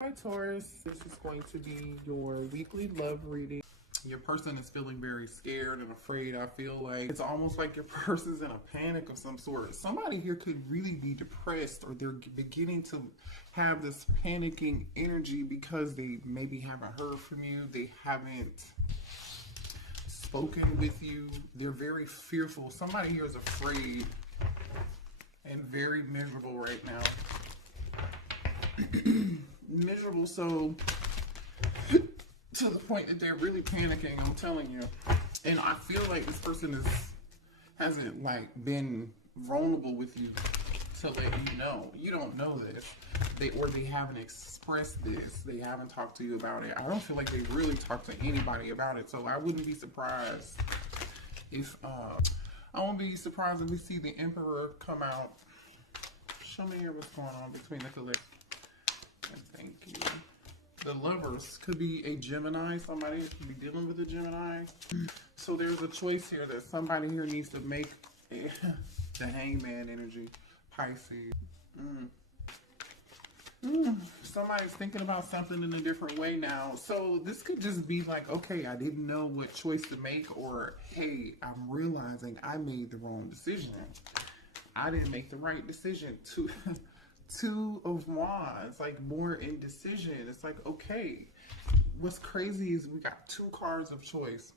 Hi Taurus, this is going to be your weekly love reading. Your person is feeling very scared and afraid. I feel like it's almost like your person's in a panic of some sort. Somebody here could really be depressed, or they're beginning to have this panicking energy because they maybe haven't heard from you. They haven't spoken with you. They're very fearful. Somebody here is afraid and very miserable right now. Miserable, so to the point that they're really panicking, I'm telling you. And I feel like this person hasn't like been vulnerable with you to let you know. You don't know this. They haven't expressed this. They haven't talked to you about it. I don't feel like they really talked to anybody about it. So I wouldn't be surprised if I won't be surprised if we see the Emperor come out. Show me here what's going on between the collective. Thank you. The Lovers could be a Gemini. Somebody could be dealing with a Gemini. So there's a choice here that somebody here needs to make. The Hangman energy. Pisces. Somebody's thinking about something in a different way now. So this could just be like, okay, I didn't know what choice to make, or hey, I'm realizing I made the wrong decision. I didn't make the right decision. Two of Wands, like more indecision. It's like, okay, what's crazy is we got two cards of choice.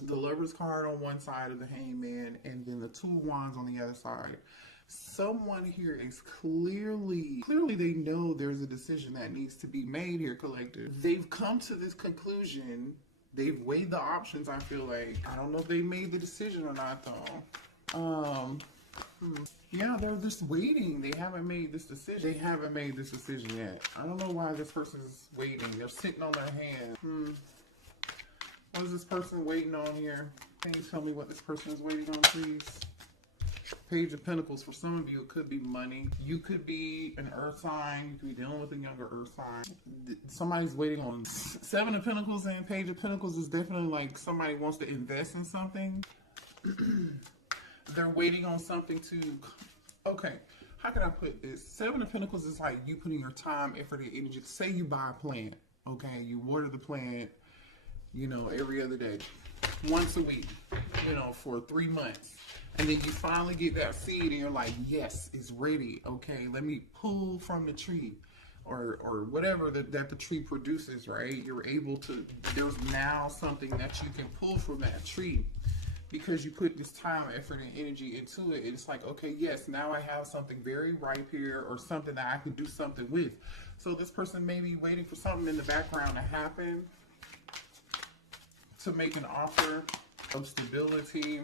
The Lover's card on one side of the Hangman, and then the Two of Wands on the other side. Someone here is clearly they know there's a decision that needs to be made here, collective. They've come to this conclusion. They've weighed the options, I feel like. I don't know if they made the decision or not, though. Yeah, they're just waiting. They haven't made this decision. They haven't made this decision yet. I don't know why this person is waiting. They're sitting on their hands. What is this person waiting on here? Can you tell me what this person is waiting on, please? Page of Pentacles. For some of you, it could be money. You could be an earth sign. You could be dealing with a younger earth sign. Somebody's waiting on Seven of Pentacles, and Page of Pentacles is definitely like somebody wants to invest in something. They're waiting on something to, okay, how can I put this? Seven of Pentacles is like you putting your time, effort, and energy. Say you buy a plant, okay? You water the plant, you know, every other day, once a week, you know, for 3 months. And then you finally get that seed and you're like, yes, it's ready, okay? Let me pull from the tree or whatever that the tree produces, right? You're able to, there's now something that you can pull from that tree. Because you put this time, effort, and energy into it, it's like, okay, yes, now I have something very ripe here, or something that I can do something with. So this person may be waiting for something in the background to happen, to make an offer of stability,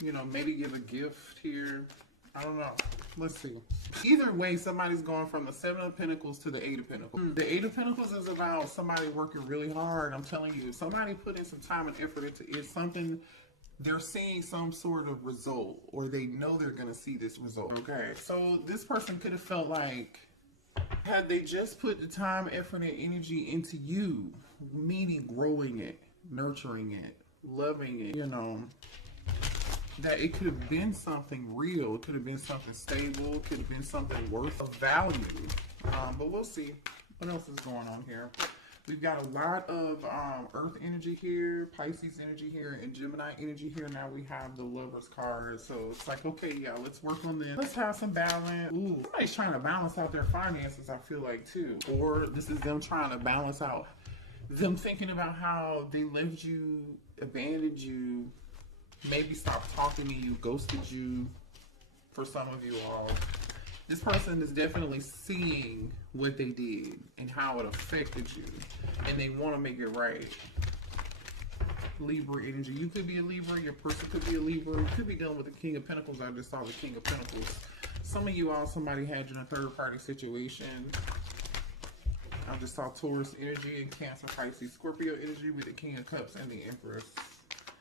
you know, maybe give a gift here. I don't know. Let's see. Either way, somebody's going from the Seven of Pentacles to the Eight of Pentacles. The Eight of Pentacles is about somebody working really hard. I'm telling you, somebody put in some time and effort into it. Something, they're seeing some sort of result, or they know they're going to see this result. Okay, so this person could have felt like, had they just put the time, effort, and energy into you, meaning growing it, nurturing it, loving it, you know, that it could have been something real. It could have been something stable. It could have been something worth of value. But we'll see what else is going on here. We've got a lot of Earth energy here, Pisces energy here, and Gemini energy here. Now we have the Lover's card. So it's like, okay, yeah, let's work on this. Let's have some balance. Ooh, somebody's trying to balance out their finances, I feel like, too. Or this is them trying to balance out, them thinking about how they left you, abandoned you, maybe stopped talking to you, ghosted you. For some of you all, this person is definitely seeing what they did and how it affected you, and they want to make it right. Libra energy. You could be a Libra. Your person could be a Libra. You could be dealing with the King of Pentacles. I just saw the King of Pentacles. Some of you all, somebody had you in a third-party situation. I just saw Taurus energy and Cancer, Pisces, Scorpio energy with the King of Cups and the Empress.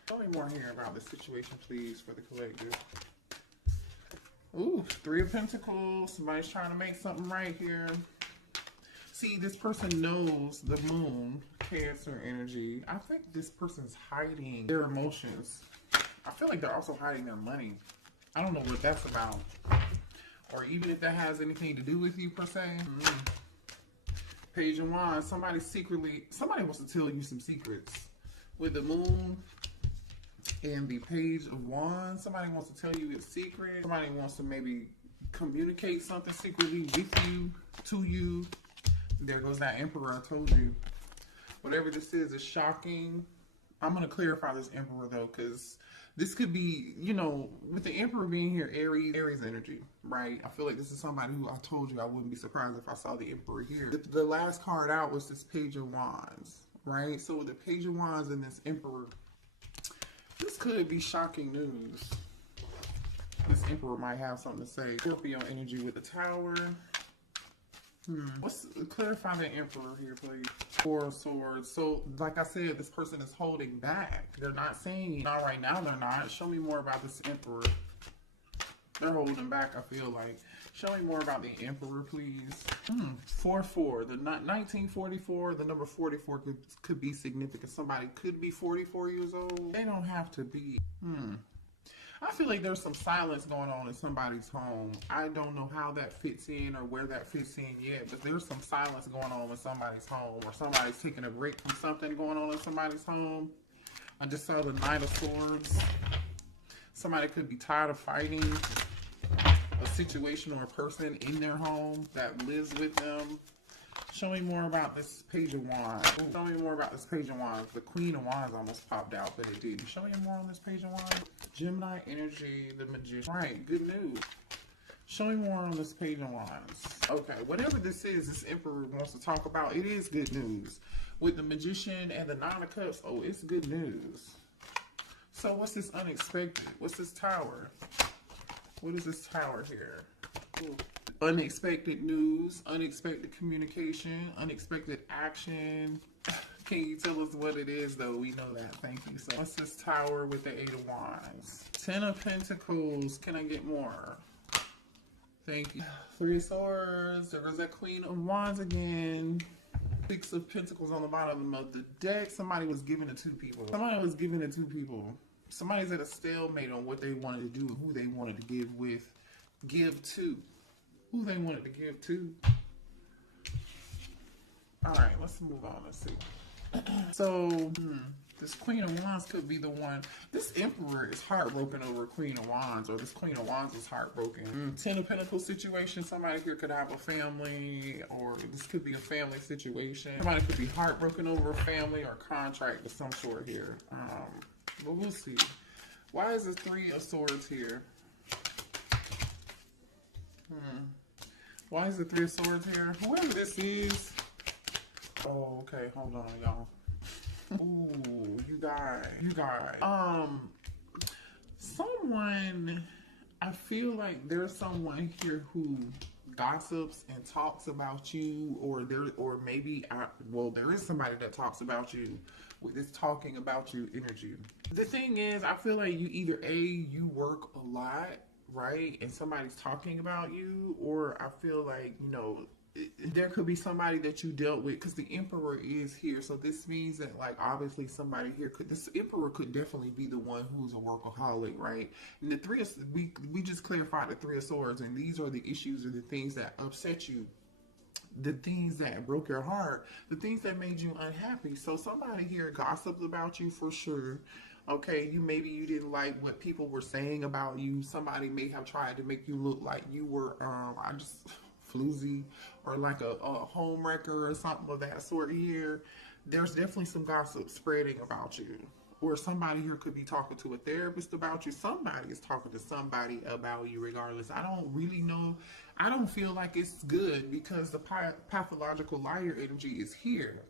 Tell me more here about the situation, please, for the collective. Ooh, Three of Pentacles. Somebody's trying to make something right here. See, this person knows the Moon, Cancer energy. I think this person's hiding their emotions. I feel like they're also hiding their money. I don't know what that's about. Or even if that has anything to do with you, per se. Page of Wands, somebody wants to tell you some secrets. With the Moon and the Page of Wands, somebody wants to tell you a secret. Somebody wants to maybe communicate something secretly with you, to you. There goes that Emperor I told you. Whatever this is shocking. I'm going to clarify this Emperor though, because this could be, you know, with the Emperor being here, Aries energy, right? I feel like this is somebody who I told you I wouldn't be surprised if I saw the Emperor here. The last card out was this Page of Wands, right? So with the Page of Wands and this Emperor, this could be shocking news. This Emperor might have something to say. Scorpio energy with the Tower. Clarify the Emperor here, please. Four of Swords. So, like I said, this person is holding back. They're not saying, not right now, they're not. Show me more about this Emperor. They're holding back, I feel like. Show me more about the Emperor, please. 4-4. The 1944, the number 44 could be significant. Somebody could be 44 years old. They don't have to be. I feel like there's some silence going on in somebody's home. I don't know how that fits in or where that fits in yet, but there's some silence going on in somebody's home, or somebody's taking a break from something going on in somebody's home. I just saw the Knight of Swords. Somebody could be tired of fighting a situation or a person in their home that lives with them. Show me more about this Page of Wands. Show me more about this Page of Wands. The Queen of Wands almost popped out, but it didn't. Show me more on this Page of Wands. Gemini energy, the Magician. Right, good news. Show me more on this Page of Wands. Okay, whatever this is, this Emperor wants to talk about, it is good news. With the Magician and the Nine of Cups, oh, it's good news. So what's this unexpected? What's this Tower? What is this Tower here? Ooh. Unexpected news, unexpected communication, unexpected action. Can you tell us what it is, though? We know that. Thank you. So what's this Tower with the Eight of Wands? 10 of Pentacles. Can I get more? Thank you. 3 of Swords. There was that Queen of Wands again. 6 of Pentacles on the bottom of the deck. Somebody was giving it to people. Somebody was giving it to people. Somebody's at a stalemate on what they wanted to do and who they wanted to give to. Who they wanted to give to. Alright, let's move on. Let's see. So, this Queen of Wands could be the one. This Emperor is heartbroken over Queen of Wands, or this Queen of Wands is heartbroken. 10 of Pentacles situation. Somebody here could have a family, or this could be a family situation. Somebody could be heartbroken over a family or contract of some sort here. But we'll see. Why is the 3 of Swords here? Why is the 3 of Swords here? Whoever this is. Oh, okay. Hold on, y'all. Ooh, you guys. Someone, I feel like there's someone here who gossips and talks about you, or there is somebody that talks about you with this talking about you energy. The thing is, I feel like you either you work a lot, right, and somebody's talking about you, or I feel like, you know, there could be somebody that you dealt with, because the Emperor is here. So this means that, like, obviously somebody here this Emperor could definitely be the one who's a workaholic, right? And the 3 of, we just clarified the 3 of Swords, and these are the issues or the things that upset you, the things that broke your heart, the things that made you unhappy. So somebody here gossiped about you for sure. Okay, maybe you didn't like what people were saying about you. Somebody may have tried to make you look like you were floozy, or like a home wrecker or something of that sort here. There's definitely some gossip spreading about you. Or somebody here could be talking to a therapist about you. Somebody is talking to somebody about you regardless. I don't really know. I don't feel like it's good, because the pathological liar energy is here.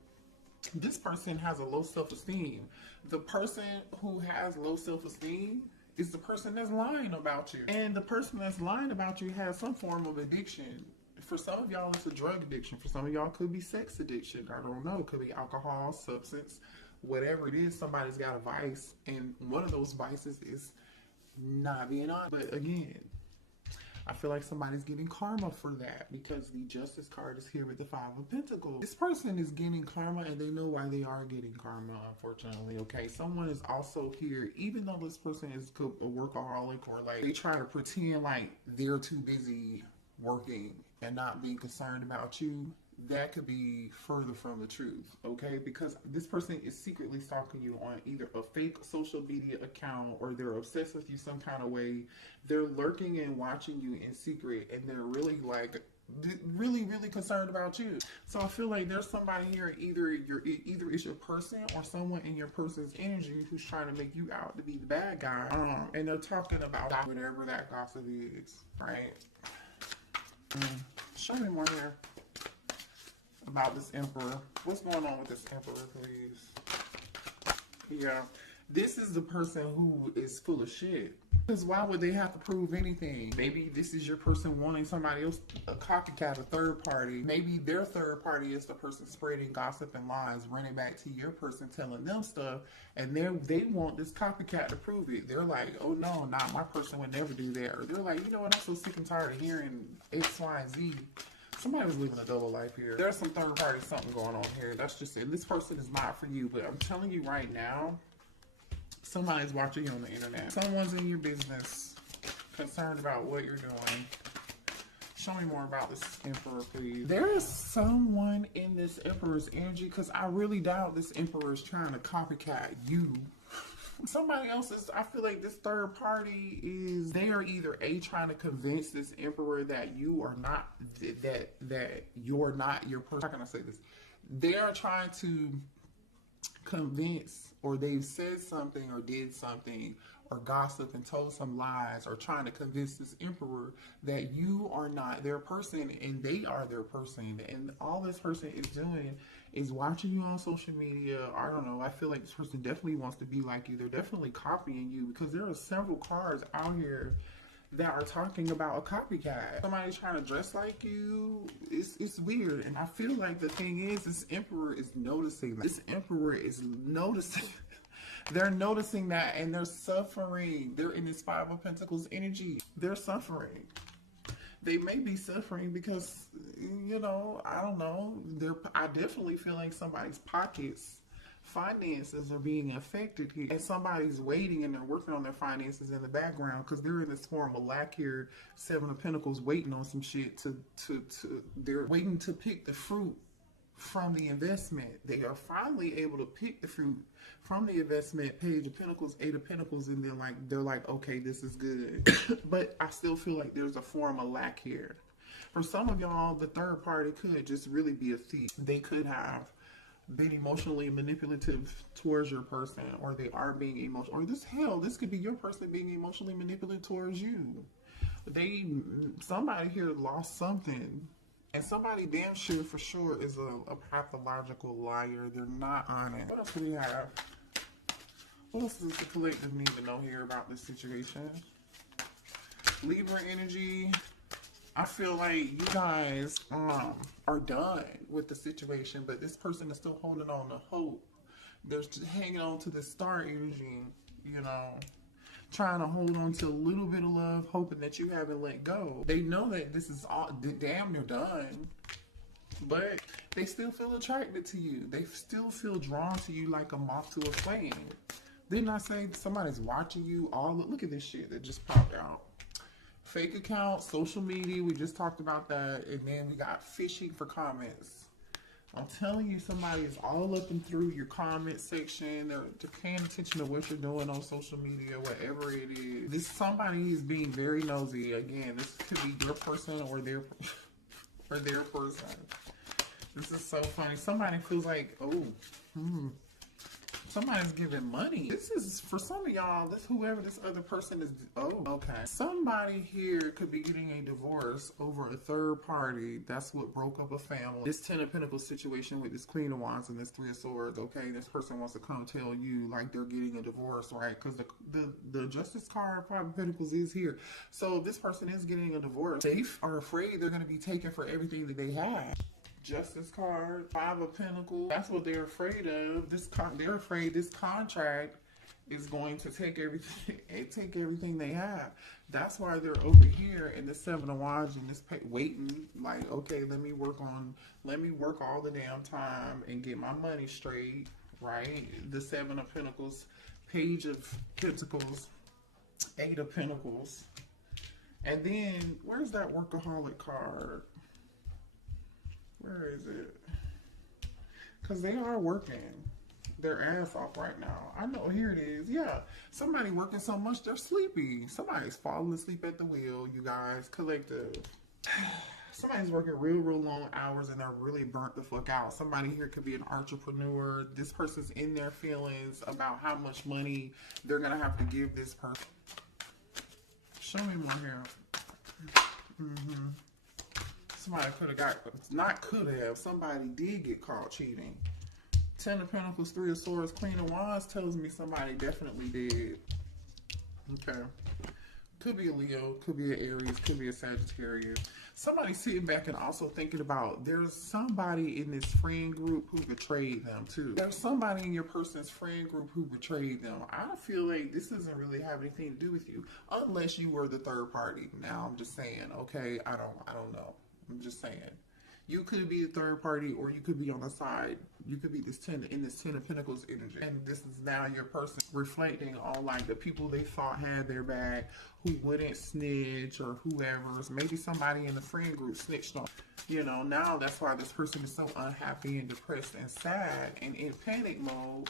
This person has a low self-esteem. The person who has low self-esteem is the person that's lying about you. And the person that's lying about you has some form of addiction. For some of y'all, it's a drug addiction. For some of y'all, it could be sex addiction. I don't know. It could be alcohol, substance, whatever it is. Somebody's got a vice, and one of those vices is not being honest. But again, I feel like somebody's getting karma for that, because the Justice card is here with the 5 of Pentacles. This person is getting karma, and they know why they are getting karma, unfortunately, okay? Someone is also here, even though this person is a workaholic, or like they try to pretend like they're too busy working and not being concerned about you. that could be further from the truth, okay? Because this person is secretly stalking you on either a fake social media account, or they're obsessed with you some kind of way. They're lurking and watching you in secret, and they're really like really concerned about you. So I feel like there's somebody here, either it's your person or someone in your person's energy who's trying to make you out to be the bad guy. And they're talking about whatever that gossip is, right? Show me more here about this emperor. What's going on with this emperor, please? Yeah, this is the person who is full of shit. Because why would they have to prove anything? Maybe this is your person wanting somebody else, a copycat, a third party. Maybe their third party is the person spreading gossip and lies, running back to your person, telling them stuff, and they want this copycat to prove it. They're like, oh no, not my person would never do that. Or they're like, you know what, I'm so sick and tired of hearing X, Y, and Z. Somebody was living a double life here. There's some third party something going on here. That's just it. This person is not for you, but I'm telling you right now, somebody's watching you on the internet. Someone's in your business, concerned about what you're doing. Show me more about this emperor, please. There is someone in this emperor's energy, because I really doubt this emperor is trying to copycat you. Somebody else is, I feel like this third party is, they are either trying to convince this emperor that you are not, that you're not your person. How can I say this? They are trying to convince, or they've said something or did something or gossip and told some lies, or trying to convince this emperor that you are not their person and they are their person. And all this person is doing is watching you on social media. I don't know, I feel like this person definitely wants to be like you. They're definitely copying you, because there are several cards out here that are talking about a copycat. Somebody's trying to dress like you. It's weird. And I feel like the thing is, this emperor is noticing that. This emperor is noticing. They're noticing that, and they're suffering. They're in this Five of Pentacles energy. They're suffering. They may be suffering because, you know, I don't know. I definitely feel like somebody's pockets, finances are being affected here, and somebody's waiting and they're working on their finances in the background, because they're in this form of lack here. Seven of Pentacles, waiting on some shit they're waiting to pick the fruit from the investment. They are finally able to pick the fruit from the investment. Page of Pentacles, Eight of Pentacles, and they're like, okay, this is good. But I still feel like there's a form of lack here. For some of y'all, the third party could just really be a thief. They could have been emotionally manipulative towards your person, or they are being emotional, or this could be your person being emotionally manipulative towards you. Somebody here lost something, and somebody damn sure for sure is a pathological liar. They're not honest. What else do we have? What else does the collective need to know here about this situation? Libra energy. I feel like you guys are done with the situation, but this person is still holding on to hope. They're just hanging on to the star energy, you know, trying to hold on to a little bit of love, hoping that you haven't let go. They know that this is all damn near done, but they still feel attracted to you. They still feel drawn to you like a moth to a flame. Didn't I say somebody's watching you? Look at this shit that just popped out. Fake account, social media, we just talked about that. And then we got fishing for comments. I'm telling you, somebody is all up and through your comment section. They're paying attention to what you're doing on social media, whatever it is. Somebody is being very nosy. Again, this could be your person or their person. This is so funny. Somebody feels like, somebody's giving money. This is, for some of y'all, whoever this other person is, okay. Somebody here could be getting a divorce over a third party. That's what broke up a family. This Ten of Pentacles situation with this Queen of Wands and this Three of Swords, okay? This person wants to come tell you, like, they're getting a divorce, right? Because the Justice card, Five of Pentacles, is here. So this person is getting a divorce. They are afraid they're going to be taken for everything that they have. Justice card, Five of Pentacles. That's what they're afraid of. They're afraid this contract is going to take everything they have. That's why they're over here in the Seven of Wands and this waiting. Like, okay, let me work all the damn time and get my money straight. Right? The Seven of Pentacles, Page of Pentacles, Eight of Pentacles, and then where's that workaholic card? Where is it? Because they are working their ass off right now. I know, here it is. Yeah, somebody working so much they're sleepy. Somebody's falling asleep at the wheel, you guys. Collective. Somebody's working real long hours and they're really burnt the fuck out. Somebody here could be an entrepreneur. This person's in their feelings about how much money they're gonna have to give this person. Show me more here. Somebody could have got, not could have, somebody did get caught cheating. 10 of Pentacles, 3 of Swords, Queen of Wands tells me somebody definitely did. Okay. Could be a Leo, could be an Aries, could be a Sagittarius. Somebody sitting back and also thinking about there's somebody in this friend group who betrayed them too. There's somebody in your person's friend group who betrayed them. I feel like this doesn't really have anything to do with you unless you were the third party. Now I'm just saying, okay, I don't know. I'm just saying. You could be the third party or you could be on the side. You could be this 10 of Pentacles energy. And this is now your person reflecting on like the people they thought had their back, who wouldn't snitch or whoever. Maybe somebody in the friend group snitched on. You know, now that's why this person is so unhappy and depressed and sad and in panic mode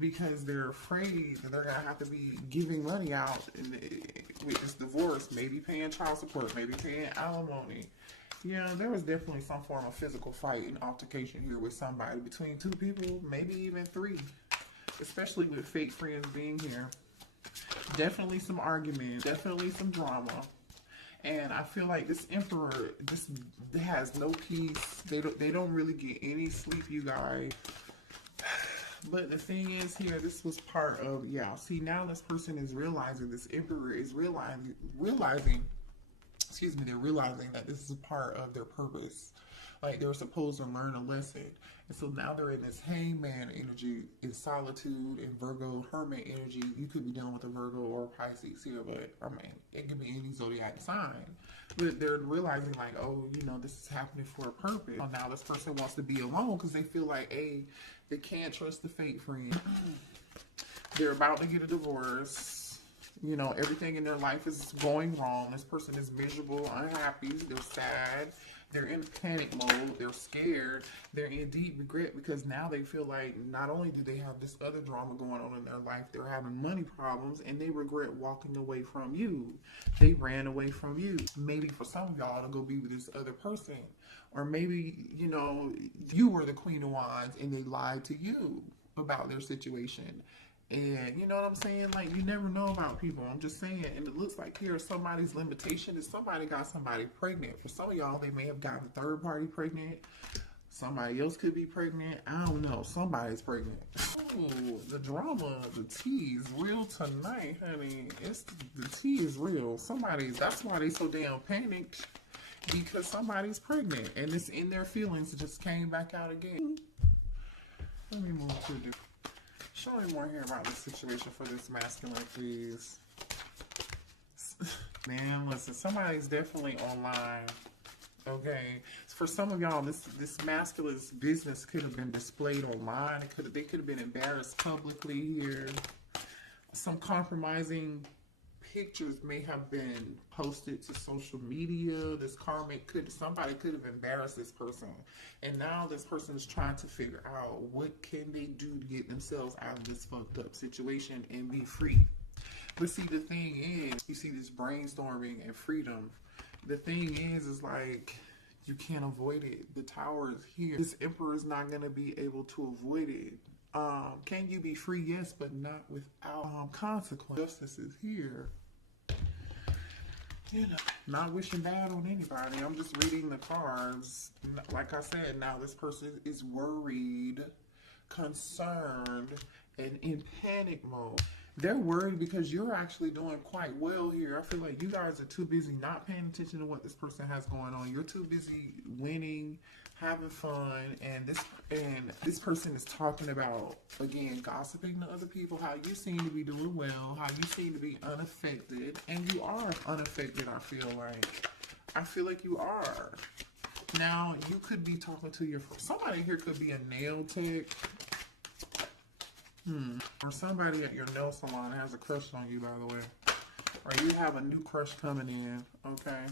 because they're afraid that they're going to have to be giving money out with this divorce, maybe paying child support, maybe paying alimony. Yeah, there was definitely some form of physical fight and altercation here with somebody, between two people, maybe even 3, especially with fake friends being here. Definitely some arguments, definitely some drama. And I feel like this Emperor just has no peace. They don't really get any sleep, you guys. But the thing is here, this was part of, yeah, see, now this person is realizing, this Emperor is realizing they're realizing that this is a part of their purpose. Like they were supposed to learn a lesson. And so now they're in this hangman energy, in solitude, in Virgo, hermit energy. You could be dealing with a Virgo or a Pisces here, but I mean, it could be any zodiac sign. But they're realizing like, oh, you know, this is happening for a purpose. Oh, now this person wants to be alone because they feel like, hey, they can't trust the fake friend. They're about to get a divorce. You know, everything in their life is going wrong. This person is miserable, unhappy, they're sad, they're in panic mode, they're scared, they're in deep regret because now they feel like not only do they have this other drama going on in their life, they're having money problems and they regret walking away from you. They ran away from you. Maybe for some of y'all to go be with this other person. Or maybe, you know, you were the Queen of Wands and they lied to you about their situation. And you know what I'm saying? Like, you never know about people. I'm just saying. And it looks like here somebody's limitation is somebody got somebody pregnant. For some of y'all, they may have gotten a third party pregnant. Somebody else could be pregnant. I don't know. Somebody's pregnant. Ooh, the drama, the tea is real tonight, honey. The tea is real. That's why they so damn panicked. Because somebody's pregnant. And it's in their feelings. It just came back out again. Let me move to the... Show me more here about the situation for this masculine, please. Man, listen, somebody's definitely online. Okay, for some of y'all, this masculine's business could have been displayed online. They could have been embarrassed publicly here. Some compromising pictures may have been posted to social media. Somebody could have embarrassed this person. And now this person is trying to figure out what can they do to get themselves out of this fucked up situation and be free. But see, the thing is, you see this brainstorming and freedom. The thing is like, you can't avoid it. The Tower is here. This Emperor is not going to be able to avoid it. Can you be free? Yes, but not without consequence. Justice is here. You know, not wishing bad on anybody. I'm just reading the cards. Like I said, now this person is worried, concerned, and in panic mode. They're worried because you're actually doing quite well here. I feel like you guys are too busy not paying attention to what this person has going on. You're too busy winning, having fun, and this person is talking about, again, gossiping to other people, how you seem to be doing well, how you seem to be unaffected, and you are unaffected. I feel like you are. Now, you could be talking to somebody here could be a nail tech. Or somebody at your nail salon has a crush on you, by the way. Or you have a new crush coming in, okay?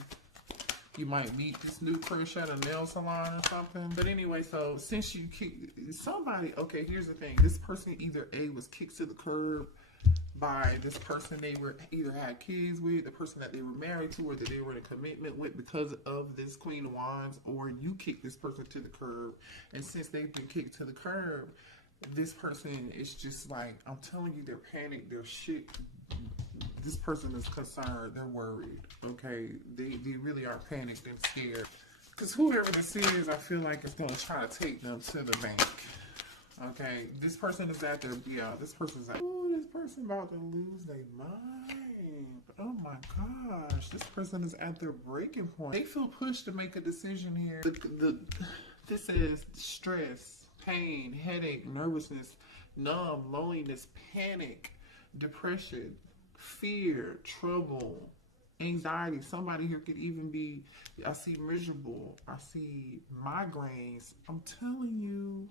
You might meet this new crush at a nail salon or something. But anyway, so since you somebody, okay, here's the thing. This person either A, was kicked to the curb by this person they were either had kids with, the person that they were married to, or that they were in a commitment with because of this Queen of Wands, or you kicked this person to the curb. And since they've been kicked to the curb, this person is just like, I'm telling you, they're panicked, they're shit. This person is concerned, they're worried, okay? They really are panicked and scared. Because whoever this is, I feel like it's going to try to take them to the bank. Okay, this person is at their, this person's like, oh, this person about to lose their mind. Oh my gosh, this person is at their breaking point. They feel pushed to make a decision here. This is stress, pain, headache, nervousness, numb, loneliness, panic, depression, fear, trouble, anxiety. Somebody here could even be, I see miserable, I see migraines. I'm telling you.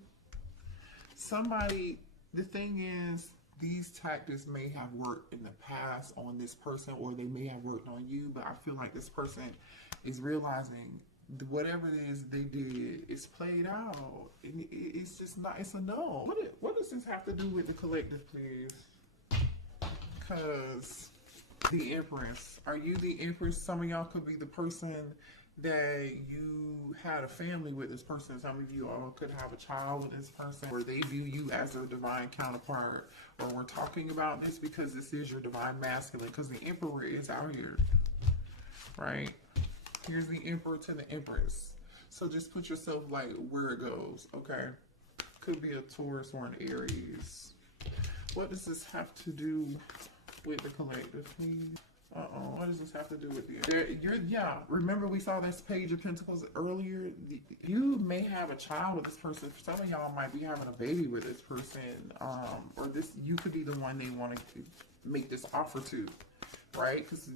Somebody, the thing is, these tactics may have worked in the past on this person, or they may have worked on you, but I feel like this person is realizing whatever it is they did is played out. And it's just not, it's a no. What does this have to do with the collective, please? Because the Empress, are you the Empress? Some of y'all could be the person that you had a family with this person. Some of you all could have a child with this person, or they view you as their divine counterpart. Or we're talking about this because this is your divine masculine, because the Emperor is out here, right? Here's the Emperor to the Empress. So just put yourself like where it goes, okay? Could be a Taurus or an Aries. What does this have to do with the collective, please? What does this have to do with you? Remember we saw this Page of Pentacles earlier? You may have a child with this person. Some of y'all might be having a baby with this person. Or you could be the one they want to make this offer to, right? Because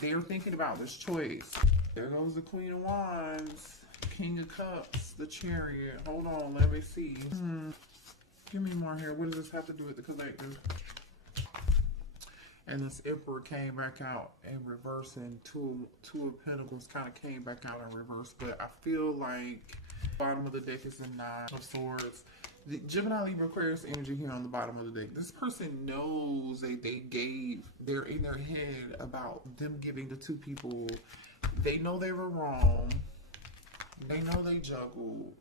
they're thinking about this choice. There goes the Queen of Wands, King of Cups, the Chariot. Hold on, let me see. Give me more here. What does this have to do with the collective? And this Emperor came back out in reverse, and two of Pentacles kind of came back out in reverse. But I feel like bottom of the deck is the Nine of Swords. The Gemini, Libra, Aquarius energy here on the bottom of the deck. This person knows they're in their head about them giving the two people. They know they were wrong. They know they juggled.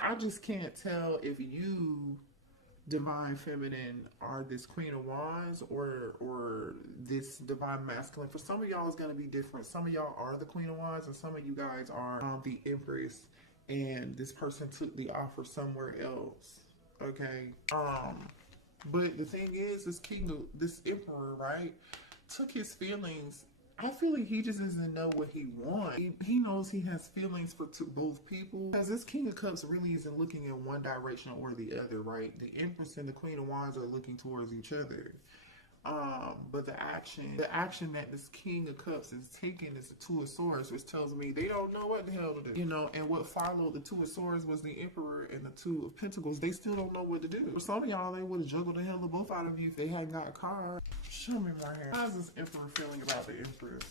I just can't tell if you, Divine Feminine, are this Queen of Wands or this Divine Masculine. For some of y'all, it's going to be different. Some of y'all are the Queen of Wands, and some of you guys are the Empress, and this person took the offer somewhere else. Okay. But the thing is, this Emperor, right, took his feelings. I feel like he just doesn't know what he wants. He knows he has feelings for both people. Because this King of Cups really isn't looking in one direction or the other, right? The Empress and the Queen of Wands are looking towards each other. But the action that this King of Cups is taking is the Two of Swords, which tells me they don't know what the hell to do. You know, and what followed the Two of Swords was the Emperor and the Two of Pentacles. They still don't know what to do. For some of y'all, they would have juggled the hell of both out of you if they hadn't got a car. Show me my hair. How's this Emperor feeling about the Empress?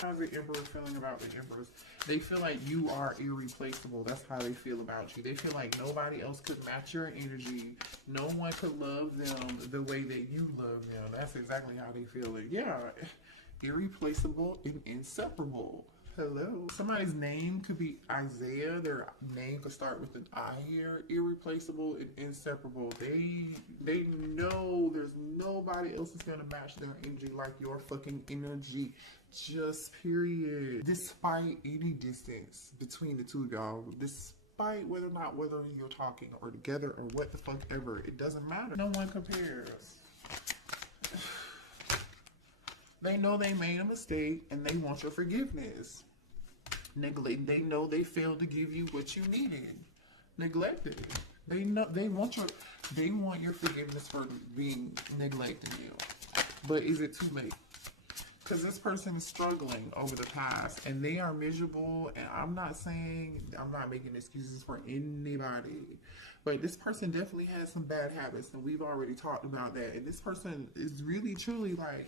How's the Emperor feeling about the Empress? They feel like you are irreplaceable. That's how they feel about you. They feel like nobody else could match your energy. No one could love them the way that you love them. That's exactly how they feel it. Yeah, irreplaceable and inseparable. Hello. Somebody's name could be Isaiah. Their name could start with an I here. Irreplaceable and inseparable. They know there's nobody else that's gonna match their energy like your fucking energy. Just period. Despite any distance between the two of y'all, despite whether you're talking or together or what the fuck ever, it doesn't matter. No one compares. They know they made a mistake and they want your forgiveness. They know they failed to give you what you needed. Neglected. They know they want your forgiveness for being neglecting you. But is it too late? Because this person is struggling over the past and they are miserable. And I'm not making excuses for anybody. But this person definitely has some bad habits, and we've already talked about that. And this person is really, truly like,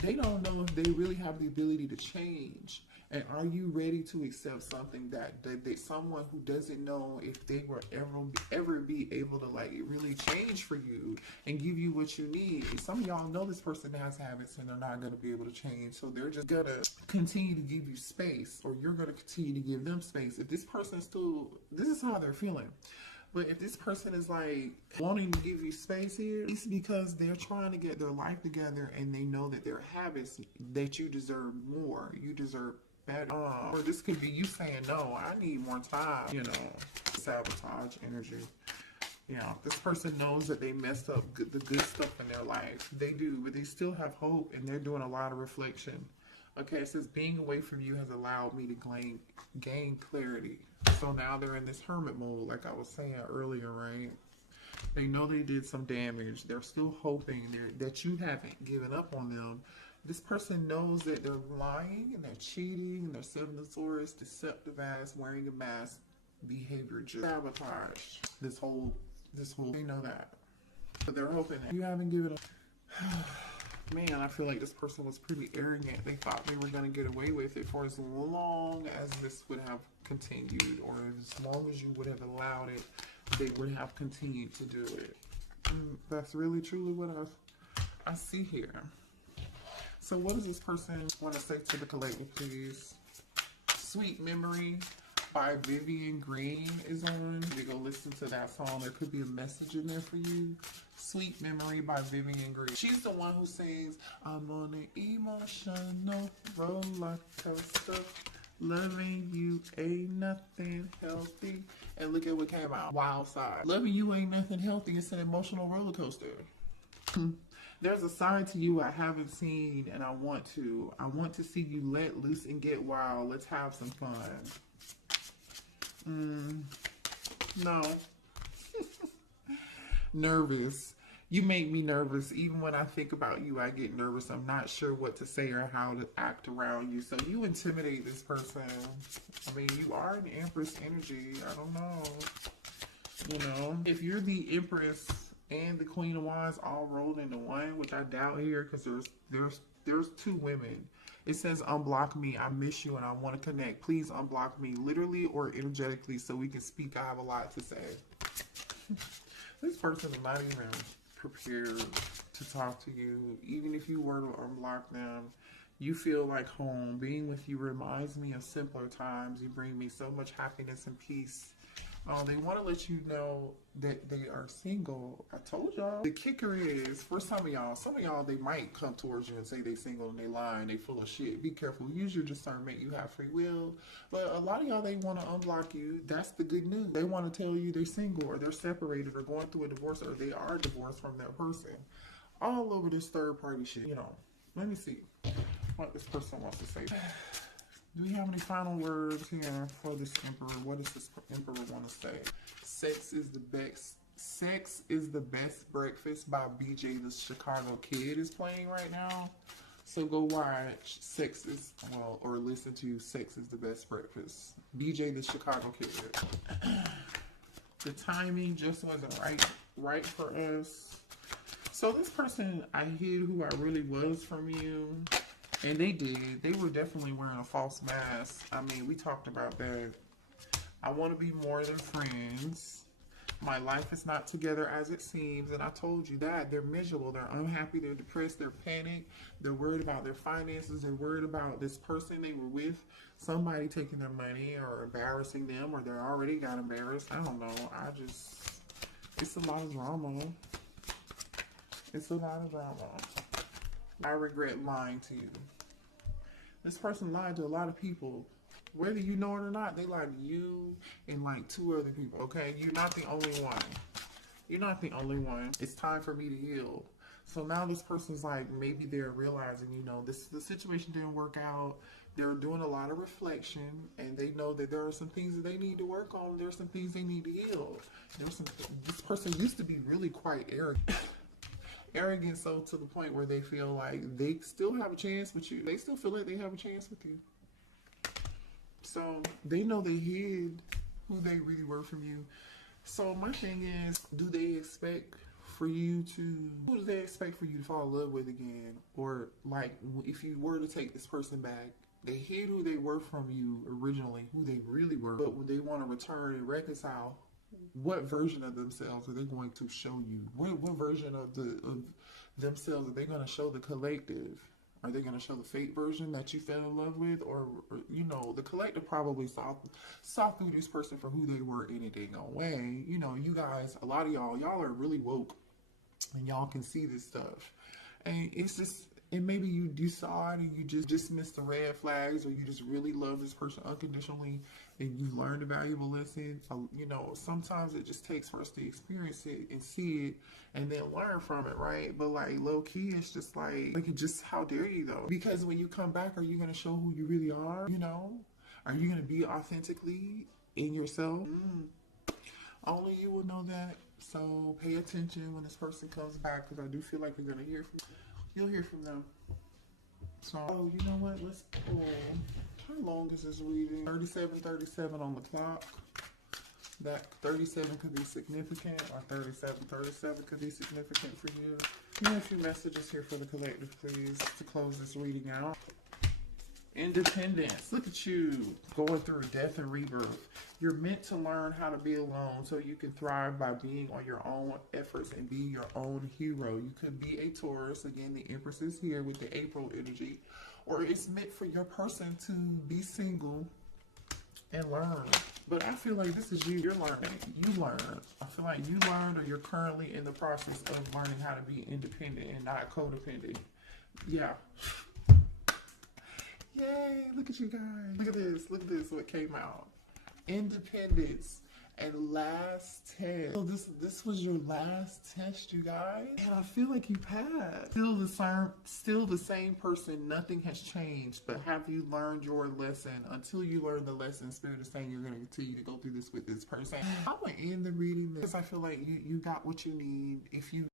they don't know if they really have the ability to change. And are you ready to accept something that someone who doesn't know if they will ever be able to like really change for you and give you what you need? And some of y'all know this person has habits and they're not going to be able to change. So they're just going to continue to give you space, or you're going to continue to give them space. If this person still, this is how they're feeling. But if this person is like wanting to give you space here, it's because they're trying to get their life together and they know that their habits, that you deserve more. You deserve better. Or this could be you saying, no, I need more time, you know, sabotage energy. Yeah, this person knows that they messed up the good stuff in their life. They do, but they still have hope and they're doing a lot of reflection. Okay, it says being away from you has allowed me to gain clarity. So now they're in this hermit mode, like I was saying earlier, right? They know they did some damage. They're still hoping that you haven't given up on them. This person knows that they're lying and they're cheating and they're Seven of Swords, deceptive ass, wearing a mask behavior, just sabotage. This whole, they know that. But they're hoping that you haven't given up. Man, I feel like this person was pretty arrogant. They thought they were going to get away with it for as long as this would have continued, or as long as you would have allowed it, they would have continued to do it. And that's really truly what I see here. So what does this person want to say to the collective, please? Sweet Memory by Vivian Green is on. You go listen to that song. There could be a message in there for you. Sweet Memory by Vivian Green. She's the one who sings, I'm on an emotional roller coaster. Loving you ain't nothing healthy. And look at what came out. Wild Side. Loving you ain't nothing healthy. It's an emotional roller coaster. There's a side to you I haven't seen, and I want to. I want to see you let loose and get wild. Let's have some fun. No. Nervous. You make me nervous. Even when I think about you, I get nervous. I'm not sure what to say or how to act around you. So you intimidate this person. I mean, you are an Empress energy. I don't know. You know, if you're the Empress and the Queen of Wands all rolled into one, which I doubt here, because there's two women. It says unblock me. I miss you and I want to connect. Please unblock me, literally or energetically, so we can speak. I have a lot to say. This person is not even prepared to talk to you. Even if you were to unblock them, you feel like home. Being with you reminds me of simpler times. You bring me so much happiness and peace. They want to let you know that they are single. I told y'all. The kicker is, for some of y'all, they might come towards you and say they single and they lying, they full of shit. Be careful. Use your discernment. You have free will. But a lot of y'all, they want to unblock you. That's the good news. They want to tell you they're single, or they're separated, or going through a divorce, or they are divorced from their person. All over this third party shit. You know, let me see what this person wants to say. Do we have any final words here for this Emperor? What does this Emperor want to say? Sex is the best. Sex is the best breakfast by BJ the Chicago Kid is playing right now. So go watch Sex is, well, or listen to Sex is the Best Breakfast. BJ the Chicago Kid. The timing just wasn't right for us. So this person, I hid who I really was from you. And they did. They were definitely wearing a false mask. I mean, we talked about that. I want to be more than friends. My life is not together as it seems. And I told you that. They're miserable. They're unhappy. They're depressed. They're panicked. They're worried about their finances. They're worried about this person they were with. Somebody taking their money or embarrassing them. Or they already got embarrassed. I don't know. It's a lot of drama. It's a lot of drama. I regret lying to you. This person lied to a lot of people. Whether you know it or not, they lied to you and like 2 other people, okay? You're not the only one. You're not the only one. It's time for me to heal. So now this person's like, maybe they're realizing, you know, the situation didn't work out. They're doing a lot of reflection, and they know that there are some things that they need to work on. There's some things they need to heal. This person used to be really quite arrogant. Arrogant so to the point where they feel like they still have a chance with you. They still feel like they have a chance with you. So they know they hid who they really were from you. So my thing is, who do they expect for you to fall in love with again? Or like, if you were to take this person back, They hid who they were from you originally, who they really were. But when they want to return and reconcile, what version of themselves are they going to show you? What version of themselves are they going to show the collective? Are they going to show the fake version that you fell in love with? Or you know, the collective probably saw through this person for who they were any dang way. You know, you guys, a lot of y'all are really woke. And y'all can see this stuff. And it's just, and maybe you saw it and you just dismissed the red flags, or you just really love this person unconditionally and you learned a valuable lesson. You know, sometimes it just takes for us to experience it and see it and then learn from it, right? But like low key, it's just like just how dare you though? Because when you come back, are you going to show who you really are? You know, are you going to be authentically in yourself? Only you will know that. So pay attention when this person comes back, because I do feel like you're gonna you'll hear from them. So, oh, you know what? Let's pull. How long is this reading? 37 on the clock. That 37 could be significant, or 37 could be significant for you. Give me a few messages here for the collective, please, to close this reading out. Independence. Look at you going through death and rebirth. You're meant to learn how to be alone so you can thrive by being on your own efforts and be your own hero. You could be a Taurus. Again, the Empress is here with the April energy. Or it's meant for your person to be single and learn. But I feel like this is you. You're learning. You learn. I feel like you learn, or you're currently in the process of learning how to be independent and not codependent. Yeah. Yay, look at you guys. Look at this. Look at this, what came out. Independence and last test. So this was your last test, you guys. And I feel like you passed. Still the same person. Nothing has changed. But have you learned your lesson? Until you learn the lesson, Spirit is saying you're going to continue to go through this with this person. I'm going to end the reading because I feel like you got what you need. If you